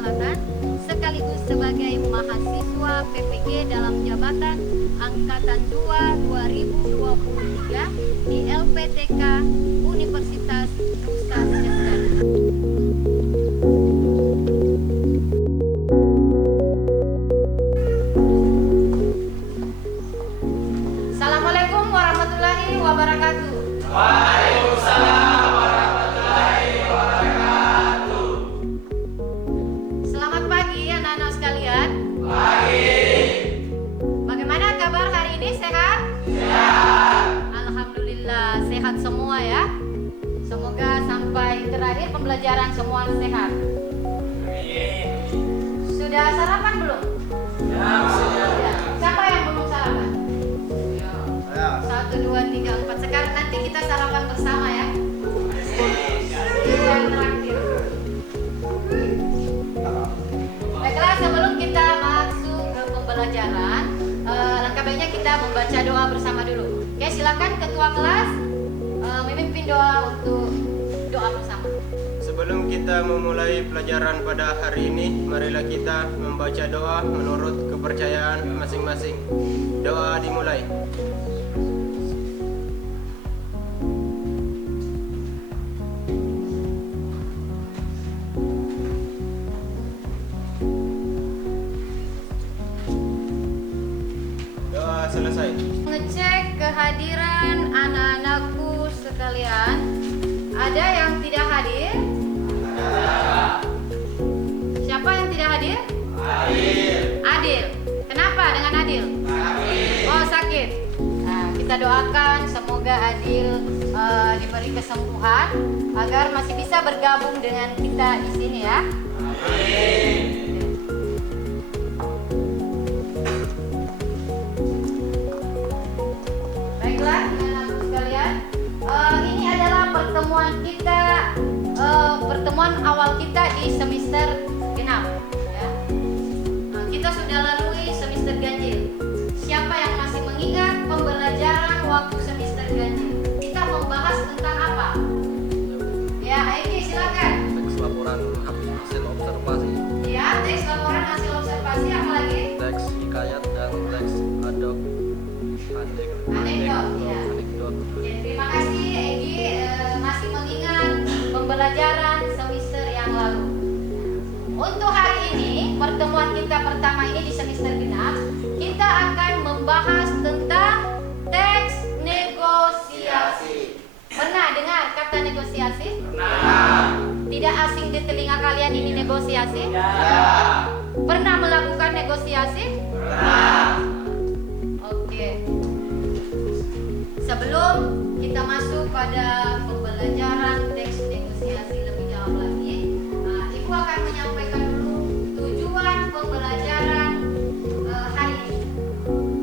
Selatan sekaligus sebagai mahasiswa PPG dalam jabatan Angkatan 2 2023 di LPTK Universitas Nusa Tenggara. Assalamualaikum warahmatullahi wabarakatuh. Waalaikumsalam warahmatullahi wabarakatuh. Selamat pagi anak-anak sekalian. Pagi. Bagaimana kabar hari ini? Sehat? Sehat. Alhamdulillah sehat semua ya. Semoga sampai terakhir pembelajaran semua sehat. Amin. Sudah sarapan belum? Sudah. Siapa yang belum sarapan? Satu, dua, tiga, empat. Sekarang nanti kita sarapan bersama ya. Yang terakhir. Baiklah, sebelum kita masuk ke pembelajaran, langkah baiknya kita membaca doa bersama dulu. Oke, silakan ketua kelas memimpin doa untuk doa bersama. Sebelum kita memulai pelajaran pada hari ini, marilah kita membaca doa menurut kepercayaan masing-masing. Doa dimulai. Doa selesai. Ngecek kehadiran anak-anakku sekalian. Ada yang tidak hadir? Siapa yang tidak hadir? Adil. Kenapa dengan Adil? Oh, sakit. Nah, kita doakan semoga Adil diberi kesembuhan agar masih bisa bergabung dengan kita di sini ya. Baiklah, anak-anak sekalian, ini adalah pertemuan awal kita di semester genap. Ya. Nah, kita sudah lalui semester ganjil. Siapa yang masih mengingat pembelajaran waktu semester ganjil? Kita membahas tentang apa? Ya, Aiki silakan. Teks laporan hasil observasi, Ya, teks laporan hasil observasi, apa lagi? teks hikayat dan teks anekdot. Anekdot, ya. Anekdot. Oke, terima kasih Egi masih mengingat pembelajaran semester yang lalu. Untuk hari ini, pertemuan kita pertama ini di semester genap, kita akan membahas tentang teks negosiasi. Pernah dengar kata negosiasi? Pernah. Tidak asing di telinga kalian ini negosiasi? Ya. Pernah melakukan negosiasi? Pernah. Oke. Sebelum kita masuk pada pembelajaran teks negosiasi lebih jauh lagi, Ibu akan menyampaikan dulu tujuan pembelajaran hari ini.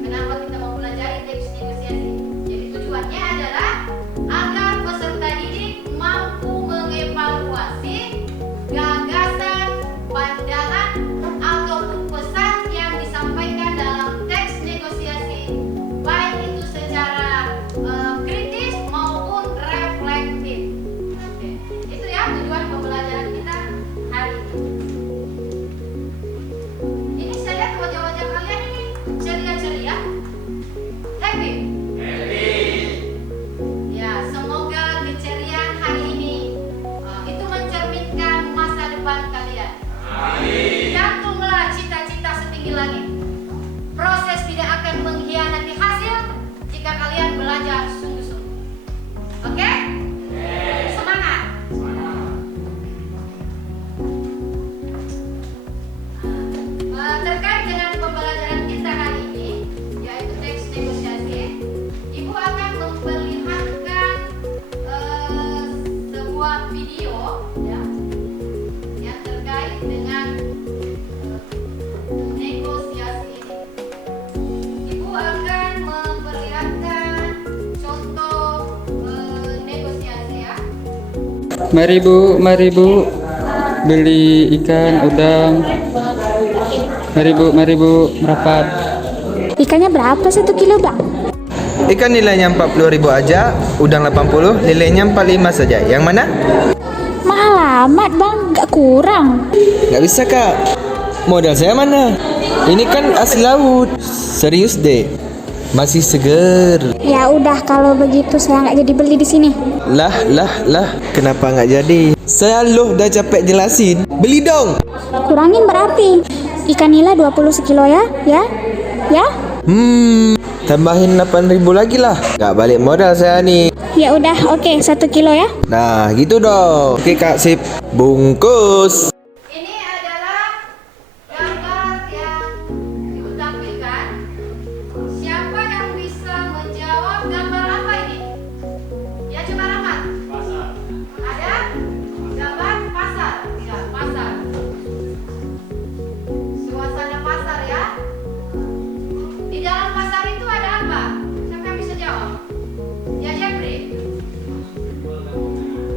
Kenapa kita mau pelajari teks negosiasi? Jadi tujuannya adalah agar peserta didik mampu mengevaluasi gagasan, pandangan, ataupun pesan yang disampaikan dalam teks negosiasi, baik itu secara kritis maupun reflektif. Oke, itu ya tujuan pembelajaran kita hari ini. Ini saya lihat wajah-wajah kalian ini ceria-ceria, happy. Ya, semoga keceriaan hari ini itu mencerminkan masa depan kalian. Gantunglah cita-cita setinggi langit. Proses tidak akan mengkhianati hasil jika kalian belajar sungguh-sungguh. Oke? Semangat. Terkait dengan pembelajaran kita hari ini, yaitu teks negosiasi, Ibu akan memperlihatkan sebuah video ya, yang terkait dengan negosiasi ini. Ibu akan memperlihatkan contoh negosiasi ya. Mari Bu, beli ikan, udang. Mari Bu, merapat. Ikannya berapa 1 kilo bang? Ikan nilainya 40.000 aja, udang 80, nilainya 45 saja. Yang mana? alamat bang, gak kurang. Nggak bisa kak, modal saya mana? Ini kan asli laut. Serius deh, masih seger. Ya udah kalau begitu saya nggak jadi beli di sini. Lah, kenapa nggak jadi? Saya loh udah capek jelasin. Beli dong. Kurangin berarti. Ikan nila 20 sekilo ya? Ya? Tambahin 8.000 lagi lah. Nggak balik modal saya nih. Ya udah, oke, 1 kilo ya. Nah, gitu dong. Oke kak, sip. Bungkus. Ini adalah gambar yang ditampilkan. Siapa yang bisa menjawab gambar apa ini? Ya, coba Rahmat. Ada gambar pasar. Ya, pasar. Suasana pasar ya. Di dalam pasar itu ada apa? Siapa yang bisa jawab? Ya, Jeffrey.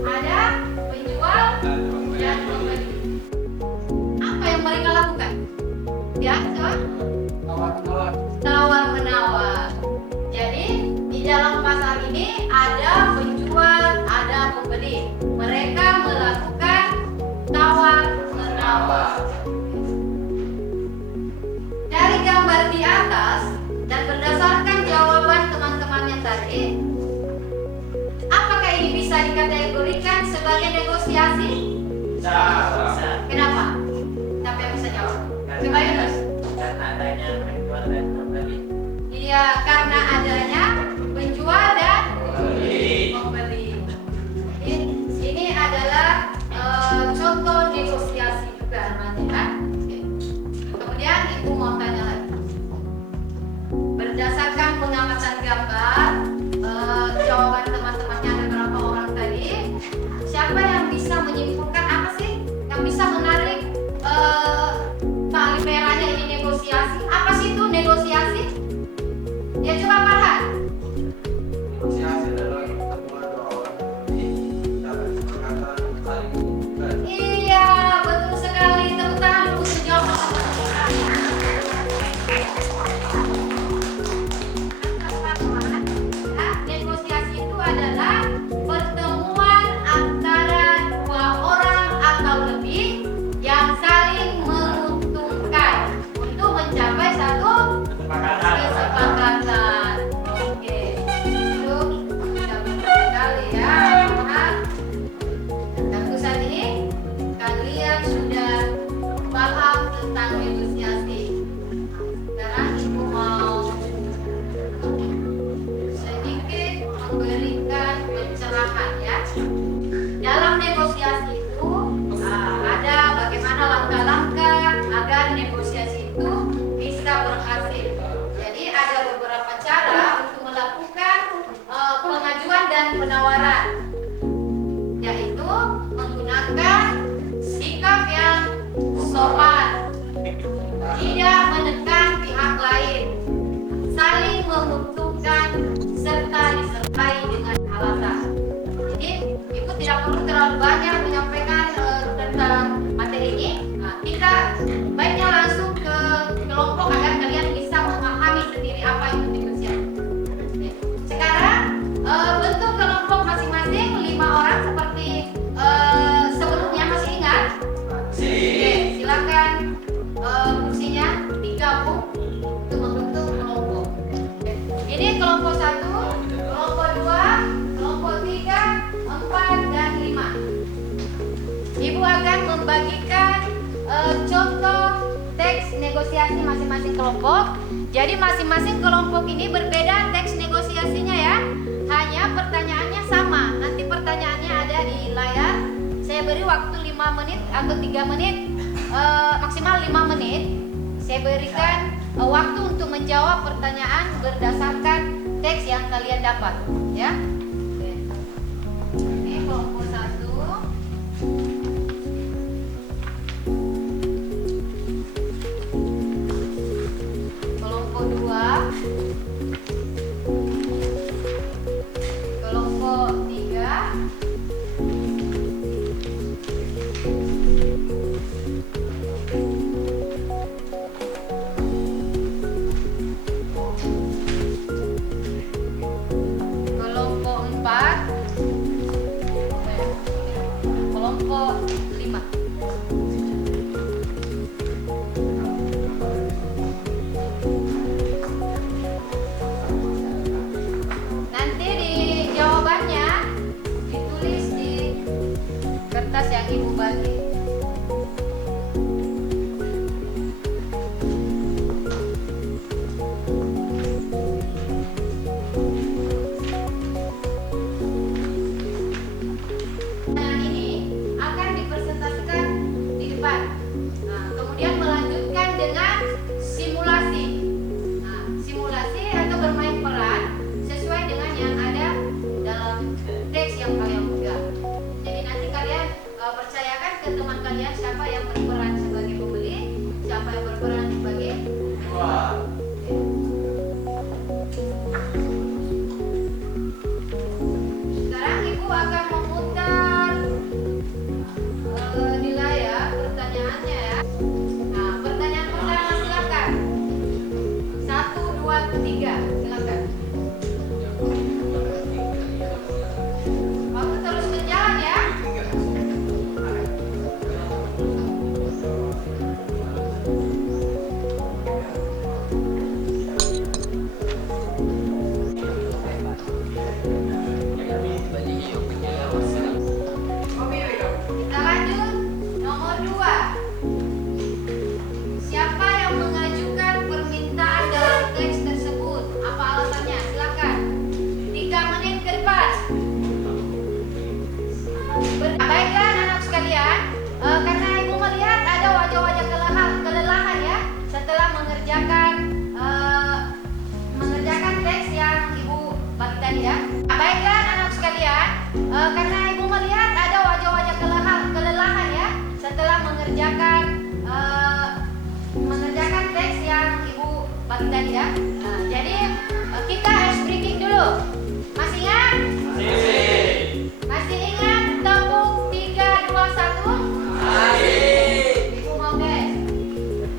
Ada penjual dan pembeli. Apa yang mereka lakukan? Ya, coba. Tawar menawar. Jadi di dalam pasar ini ada penjual, ada pembeli. Mereka melakukan tawar menawar. Dari gambar di atas dan berdasarkan jawaban teman-temannya tadi, apakah ini bisa dikategorikan sebagai negosiasi? Kenapa? Siapa yang bisa jawab? Coba Yunus. Iya, karena adanya penjual dan pembeli. Ini adalah contoh negosiasi juga namanya. Kemudian ibu mau tanya lagi. Berdasarkan pengamatan gambar, jawaban teman-temannya ada berapa orang tadi? Siapa yang bisa menyimpulkan apa sih? Yang bisa menarik tali merahnya ini negosiasi? Apa sih itu negosiasi? Ya coba Farhan. Negosiasi adalah pertemuan dua orang dalam kesepakatan saling menguntungkan. Iya, betul sekali. Tepuk tangan dulu untuk jawaban. Negosiasi itu adalah pertemuan antara dua orang atau lebih yang saling menguntungkan untuk mencapai satu kesepakatan. Oke, itu sudah betul sekali ya. Tentu saat ini kalian sudah paham tentang negosiasi. Sekarang ibu mau sedikit memberikan pencerahan ya. Dalam negosiasi itu ada bagaimana langkah-langkah agar negosiasi itu bisa berhasil. Jadi ada beberapa cara untuk melakukan pengajuan dan penawaran, yaitu menggunakan sikap yang sopan, tidak menekan pihak lain, saling menguntungkan, serta disertai dengan alasan. Jadi ibu tidak perlu terlalu banyak menyampaikan tentang materi ini. Kita baiknya langsung ke kelompok agar kalian bisa memahami sendiri apa itu negosiasi. Sekarang bentuk kelompok masing-masing 5 orang seperti sebelumnya, masih ingat? Oke, silakan kursinya digabung untuk membentuk kelompok. Ini kelompok 1, kelompok 2, kelompok 3, 4, dan 5. Ibu akan membagikan contoh teks negosiasi masing-masing kelompok. Jadi masing-masing kelompok ini berbeda teks negosiasinya ya. Hanya pertanyaannya sama. Nanti pertanyaannya ada di layar. Saya beri waktu 5 menit atau 3 menit, maksimal 5 menit. Saya berikan waktu untuk menjawab pertanyaan berdasarkan teks yang kalian dapat ya. Ini kelompok 1. Kelompok 2, kelompok 3, kelompok kertas yang Ibu bagi. Ini akan dipresentasikan di depan. Nah, kemudian melanjutkan dengan simulasi. Nah, simulasi atau bermain peran sesuai dengan yang ada dalam teks yang kalian pegang. Jadi nanti kalian percayakan ke teman kalian siapa yang berperan sebagai pembeli, siapa yang berperan sebagai penjual. Sekarang Ibu akan memutar di layar pertanyaannya ya. Nah, pertanyaan pertama silakan. 1, 2, 3, silakan. Waktu terus berjalan ya. Kita lanjut. Nomor 2. Siapa yang mengajukan permintaan dalam teks tersebut? Apa alasannya? Silakan. 3 menit ke depan. Baiklah anak-anak sekalian, karena Ibu melihat ada wajah-wajah kelelahan ya setelah mengerjakan teks yang Ibu bagi tadi ya. Baiklah anak-anak sekalian, karena Ibu melihat ada wajah-wajah kelelahan ya setelah mengerjakan teks yang Ibu bagi tadi ya. Jadi kita ice breaking dulu. Masih ingat? Masih ingat tepuk 3, 2, 1? Ibu mau tes.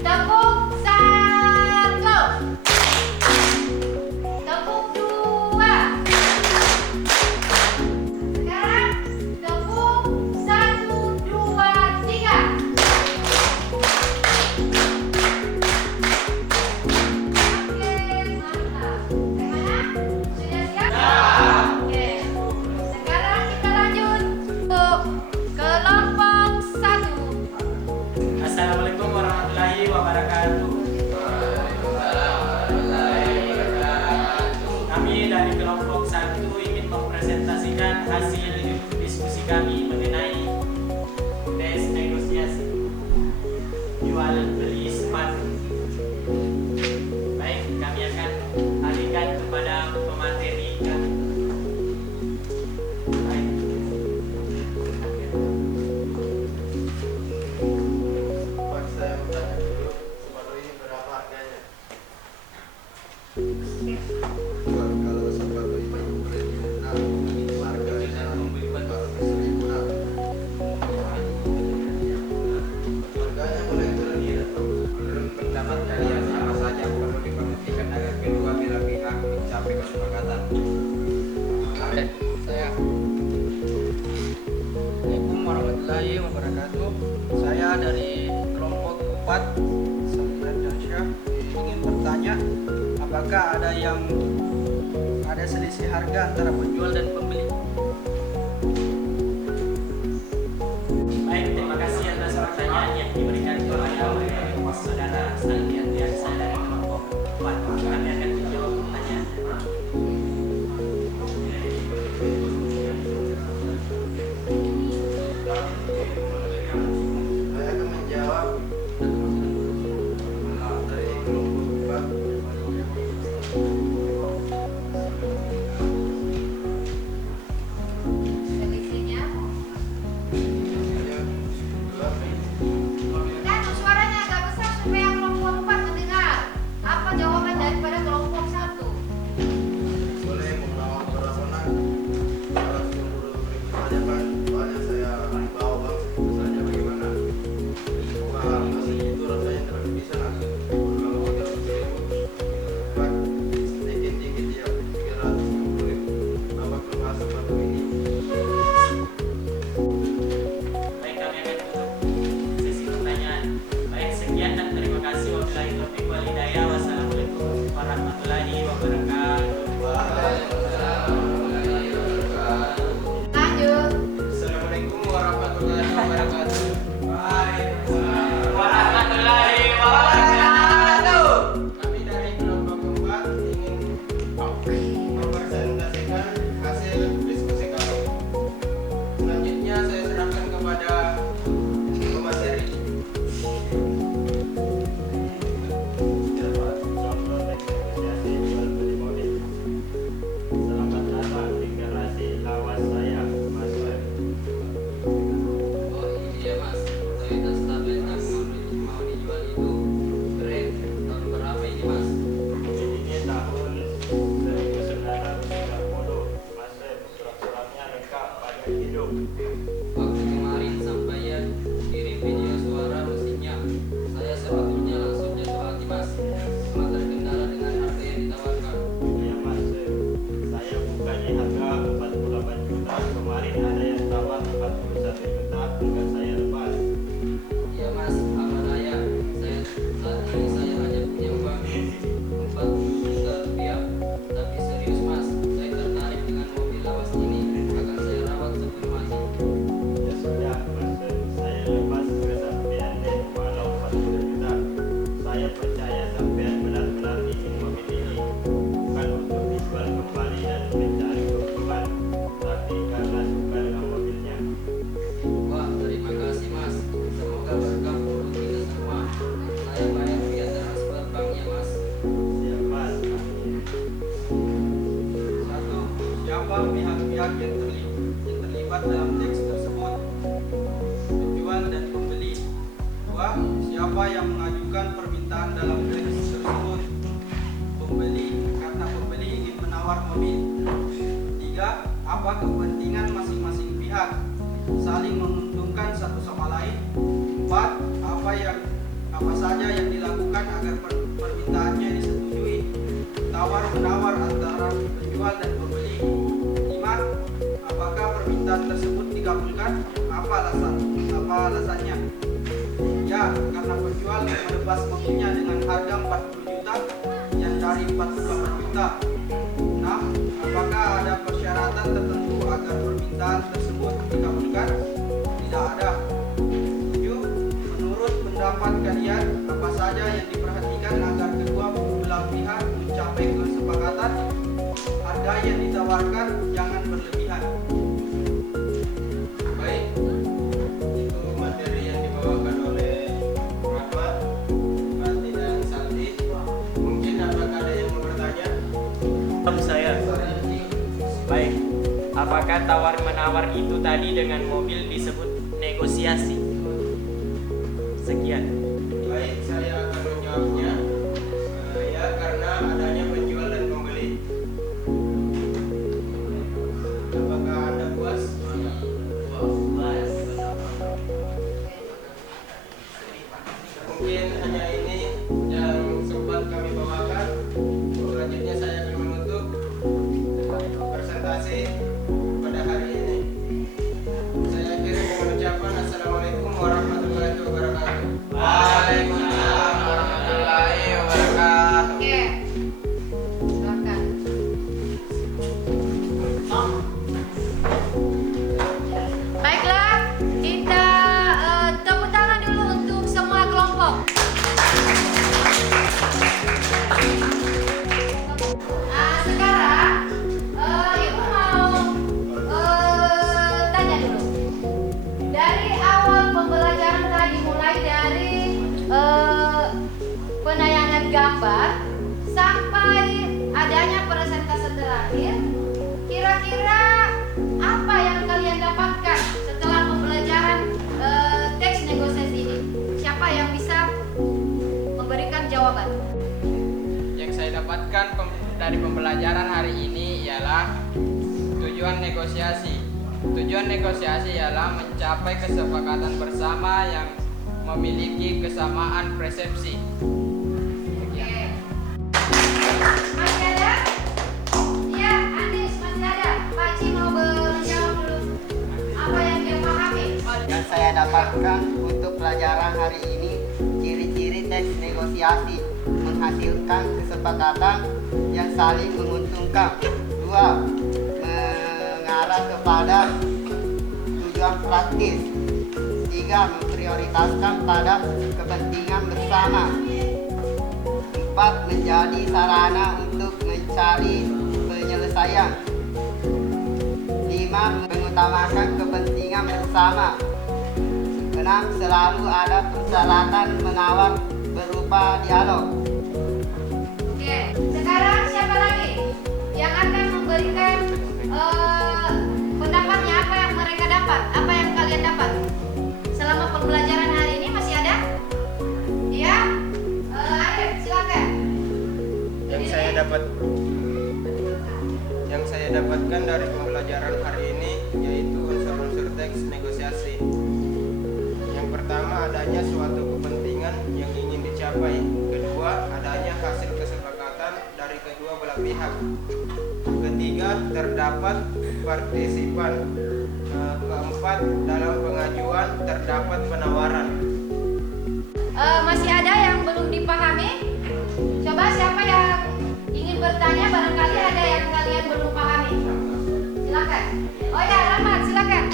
Tepuk 1. Tepuk 2. Sekarang tepuk 1, 2, 3. Oke, mantap. Bagaimana? Sudah siap? Oke. Sekarang kita lanjut untuk kelompok 1. Assalamualaikum warahmatullahi wabarakatuh. Kami dari kelompok 1 ingin mempresentasikan hasil diskusi kami mengenai tes negosiasi jual beli sepatu. Baik, kami akan alihkan kepada pemateri kami. Baik. Pak, saya mau tanya dulu, sepatu ini berapa harganya? Kalau sepatu ini nah, harganya 400.000 nah. Harganya boleh turun atau belum pendapat kalian apa saja perlu diperhatikan agar kedua belah pihak mencapai kesepakatan. Saya Assalamualaikum warahmatullahi wabarakatuh. Saya dari kelompok 4 Sembilan Syah ingin bertanya, apakah ada selisih harga antara penjual dan pembeli? Baik, terima kasih atas pertanyaan yang diberikan kepada saudara Saldian yang saya dari kelompok 4. Kami akan menjawab pertanyaan. Saya akan menjawab dari kelompok 4. hidup. Waktu kemarin sampai kirim video suara mesinnya, saya sebetulnya langsung jatuh hati mas, cuma terkendala dengan harga yang ditawarkan. Ya mas, saya buka di harga 48 juta. Kemarin ada yang tawar 41 juta, enggak saya lepas. Iya mas, apa daya, saat ini saya hanya punya uang 40 juta rupiah. Tapi serius mas, saya tertarik dengan mobil lawas ini, akan saya rawat sebelum mati. Ya sudah mas, saya lepas ke sampean deh, walau 40 juta. Saya percaya sampean benar-benar ingin mobil ini, bukan untuk dijual kembali dan mencari keuntungan, tapi karena suka dengan mobilnya. Wah, terima kasih mas, semoga berkah untuk kita semua. Saya bayar via transfer bank ya mas. Siap mas, amin. Satu, siapa pihak-pihak yang terlibat dalam teks tersebut? Penjual dan pembeli. Dua, siapa yang mengajukan permintaan dalam teks tersebut? Pembeli, karena pembeli ingin menawar mobil. Tiga, apa kepentingan masing-masing pihak? Saling menguntungkan satu sama lain. Empat, apa saja yang dilakukan agar permintaannya disetujui? Tawar-menawar antara penjual dan pembeli. 5. Apakah permintaan tersebut dikabulkan? Apa alasannya? Ya, karena penjual menebas mobilnya dengan harga 40 juta yang dari 48 juta. 6. Apakah ada persyaratan tertentu agar permintaan tersebut dikabulkan? Tidak ada. 7. Menurut pendapat kalian, apa saja yang diperhatikan agar kedua belah pihak mencapai kesepakatan? Harga yang ditawarkan jangan berlebihan. Baik, itu materi yang dibawakan oleh Rahmat, Fati dan Saldi. Mungkin apakah ada yang mau bertanya? Saya. Baik. Apakah tawar-menawar itu tadi dengan mobil disebut negosiasi? Sekian. Baik, saya akan menjawabnya. Ya, karena adanya penjual dan pembeli. Apakah Anda puas? Mungkin hanya ini yang sempat kami bawakan. Selanjutnya saya akan menutup presentasi pada hari ini. Saya akhiri dengan ucapan Assalamualaikum warahmatullahi wabarakatuh. Waalaikumsalam warahmatullahi wabarakatuh. Oke. Silakan. Baiklah, kita tepuk tangan dulu untuk semua kelompok. Sekarang Ibu mau tanya dulu. Dari awal pembelajaran tadi, mulai dari penayangan gambar sampai adanya presentase terakhir, kira-kira apa yang kalian dapatkan setelah pembelajaran teks negosiasi ini? Siapa yang bisa memberikan jawaban? Yang saya dapatkan dari pembelajaran hari ini ialah tujuan negosiasi. Tujuan negosiasi ialah mencapai kesepakatan bersama yang memiliki kesamaan persepsi. Oke. Masih ada? Ya, Andis masih ada. Pak Ci mau menjawab dulu. Apa yang dia pahami? Yang saya dapatkan untuk pelajaran hari ini, ciri-ciri teks negosiasi menghasilkan kesepakatan yang saling menguntungkan. 2. Mengarah kepada tujuan praktis. 3. Memprioritaskan pada kepentingan bersama. 4. Menjadi sarana untuk mencari penyelesaian. 5. Mengutamakan kepentingan bersama. 6. Selalu ada persyaratan menawar berupa dialog. Oke, sekarang siapa lagi yang akan memberikan pendapatnya, apa yang mereka dapat, apa yang kalian dapat selama pembelajaran hari ini? Masih ada? Ya, Arif, silakan. Yang saya dapatkan dari pembelajaran hari ini yaitu teks negosiasi. Yang pertama, adanya suatu kepentingan yang ingin dicapai. Kedua, adanya hasil kesepakatan dari kedua belah pihak. Ketiga, terdapat partisipan. Keempat, dalam pengajuan terdapat penawaran. Masih ada yang belum dipahami? Coba siapa yang ingin bertanya, barangkali ada yang kalian belum pahami. Silakan. Oh ya, Rahmat, silakan.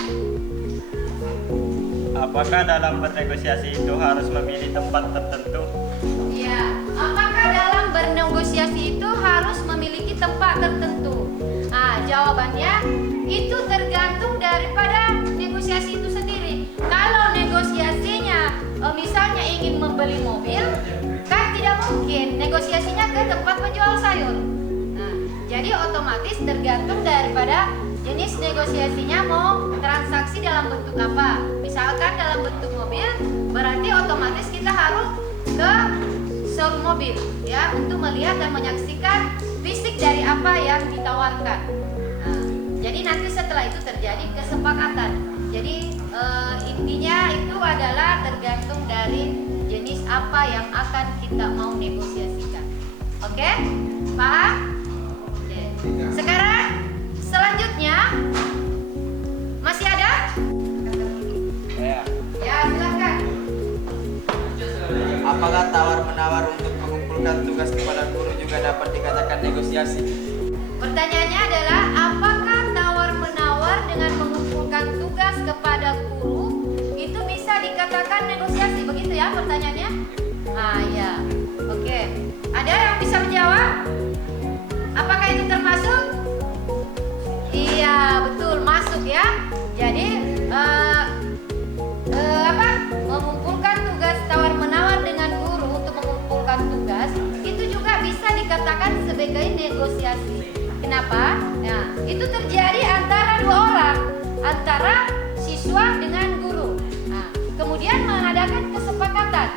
Apakah dalam bernegosiasi itu harus memilih tempat tertentu? Iya. Apakah dalam bernegosiasi itu harus memiliki tempat tertentu? Nah, jawabannya itu tergantung daripada negosiasi itu sendiri. Kalau negosiasinya misalnya ingin membeli mobil, kan tidak mungkin negosiasinya ke tempat penjual sayur. Nah, jadi otomatis tergantung daripada jenis negosiasinya mau transaksi dalam bentuk apa. Misalkan dalam bentuk mobil, berarti otomatis kita harus ke showroom mobil ya untuk melihat dan menyaksikan fisik dari apa yang ditawarkan. Nah, jadi nanti setelah itu terjadi kesepakatan. Jadi intinya itu adalah tergantung dari jenis apa yang akan kita mau negosiasikan. Oke? Paham? Oke. Sekarang selanjutnya masih ada? Ya, silakan. Apakah tawar-menawar untuk mengumpulkan tugas kepada guru juga dapat dikatakan negosiasi? Pertanyaannya adalah apakah tawar-menawar dengan mengumpulkan tugas kepada guru itu bisa dikatakan negosiasi? Begitu ya pertanyaannya? Ah ya. Oke. Ada yang bisa menjawab? Apakah itu termasuk? Iya, betul, masuk ya. Jadi mengumpulkan tugas tawar-menawar dengan guru untuk mengumpulkan tugas itu juga bisa dikatakan sebagai negosiasi. Kenapa? Nah, itu terjadi antara dua orang, antara siswa dengan guru. Nah, kemudian mengadakan kesepakatan.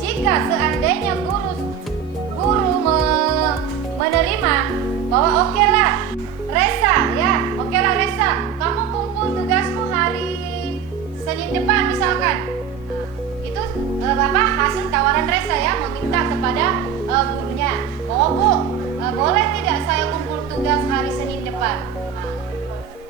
Jika seandainya guru menerima bahwa oke lah Resa, ya, oke lah Resa, kamu kumpul tugasmu hari Senin depan misalkan. Itu hasil tawaran Resa ya, meminta kepada gurunya. Oh Bu, boleh tidak saya kumpul tugas hari Senin depan?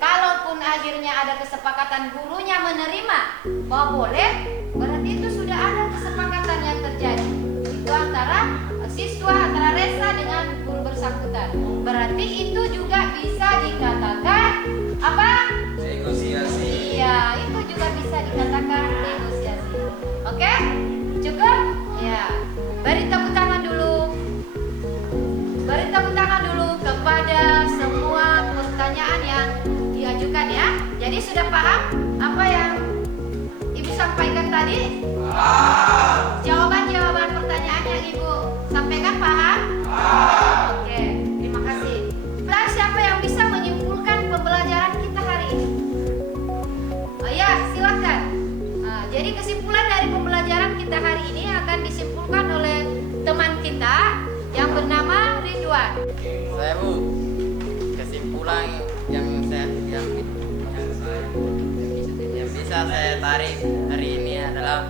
Kalaupun akhirnya ada kesepakatan gurunya menerima bahwa boleh, berarti itu sudah ada kesepakatan yang terjadi. Itu antara siswa, antara Resa dengan guru bersangkutan. Berarti itu juga bisa dikatakan apa? Negosiasi. Iya, itu juga bisa dikatakan negosiasi. Oke? Cukup? Ya. Beri tepuk tangan dulu. Beri tepuk tangan dulu kepada semua pertanyaan yang diajukan ya. Jadi sudah paham apa yang Ibu sampaikan tadi? Jawaban-jawaban pertanyaan yang Ibu sampaikan paham? Oke, terima kasih. Lalu siapa yang bisa menyimpulkan pembelajaran kita hari ini? Oh ya, silakan. Jadi kesimpulan dari pembelajaran kita hari ini akan disimpulkan oleh teman kita yang bernama Ridwan. Saya Bu, kesimpulan yang bisa saya tarik hari ini adalah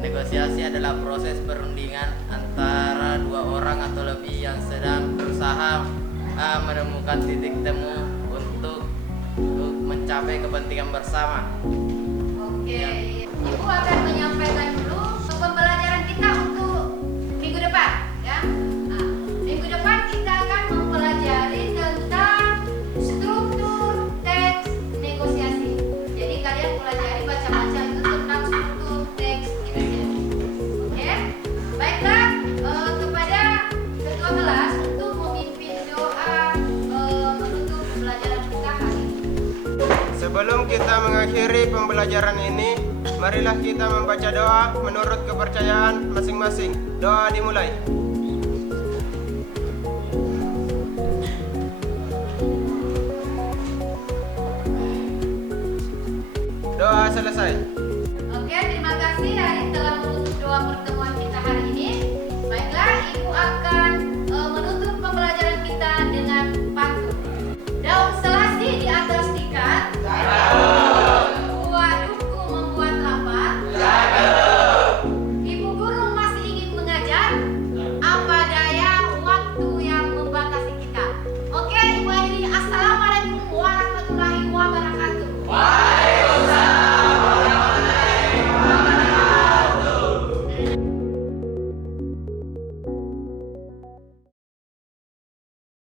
negosiasi adalah proses perundingan antara dua orang atau lebih yang sedang berusaha menemukan titik temu untuk mencapai kepentingan bersama. Oke, Ibu akan menyampaikan dulu pembelajaran kita untuk minggu depan ya. Nah, minggu depan kita akan mempelajari tentang struktur teks negosiasi. Jadi kalian pelajari baca-baca itu tentang struktur teks negosiasi. Oke, baiklah kepada ketua kelas untuk memimpin doa menutup pembelajaran kita hari ini. Sebelum kita mengakhiri pembelajaran ini, marilah kita membaca doa menurut kepercayaan masing-masing. Doa dimulai. Doa selesai. Oke, terima kasih. Hari